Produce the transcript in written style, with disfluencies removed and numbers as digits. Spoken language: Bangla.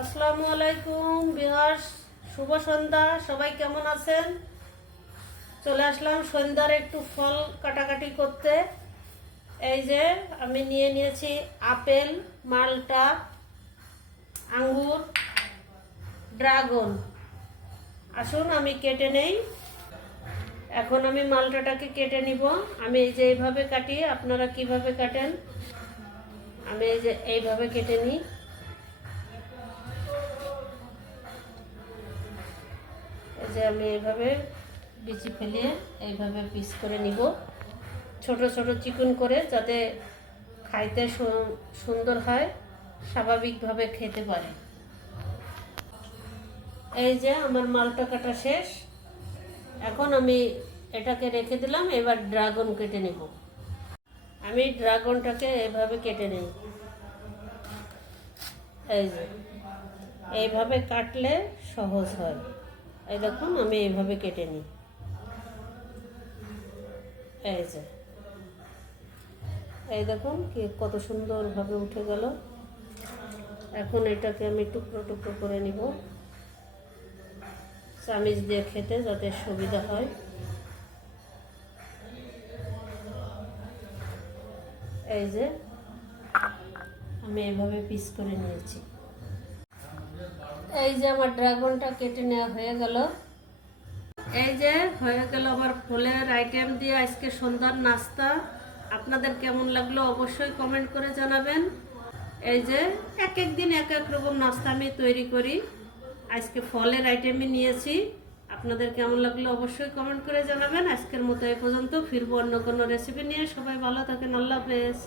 আসসালামু আলাইকুম ভিউয়ার্স, শুভ সন্ধ্যা। সবাই কেমন আছেন? চলে আসলাম সন্ধ্যার একটু ফল কাটাকাটি করতে। এই যে আমি নিয়েছি আপেল, মালটা, আঙ্গুর, ড্রাগন। আসুন আমি কেটে নেই। এখন আমি মালটাটাকে কেটে নিব। আমি এই যে এইভাবে কাটি, আপনারা কিভাবে কাটেন? আমি এই যে এইভাবে কেটে নিই। এই যে আমি এইভাবে বিচি ফেলিয়ে এইভাবে পিস করে নিব, ছোট ছোট চিকন করে, যাতে খাইতে সুন্দর হয়, স্বাভাবিকভাবে খেতে পারে। এই যে আমার মালটা কাটা শেষ। এখন আমি এটাকে রেখে দিলাম। এবার ড্রাগন কেটে নেব। আমি ড্রাগনটাকে এভাবে কেটে নিই। এই যে এইভাবে কাটলে সহজ হয়। এই দেখুন আমি এইভাবে কেটে নিই। এই যে এই দেখুন কি কত সুন্দরভাবে উঠে গেল। এখন এটাকে আমি টুকরো টুকরো করে নিব, চামিচ দিয়ে খেতে যাতে সুবিধা হয়। এই যে আমি এভাবে পিস করে নিয়েছি। এই যে আমার ড্রাগনটা কেটে নেওয়া হয়ে গেল। এই যে হয়ে গেল আমার ফলের আইটেম দিয়ে আজকে সন্ধ্যার নাস্তা। আপনাদের কেমন লাগলো অবশ্যই কমেন্ট করে জানাবেন। এই যে এক এক দিন এক এক রকম নাস্তা আমি তৈরি করি। আজকে ফলের আইটেমই নিয়েছি। আপনাদের কেমন লাগলো অবশ্যই কমেন্ট করে জানাবেন। আজকের মতো এ পর্যন্ত, ফিরবো অন্য কোনো রেসিপি নিয়ে। সবাই ভালো থাকেন। আল্লাহ হাফেজ।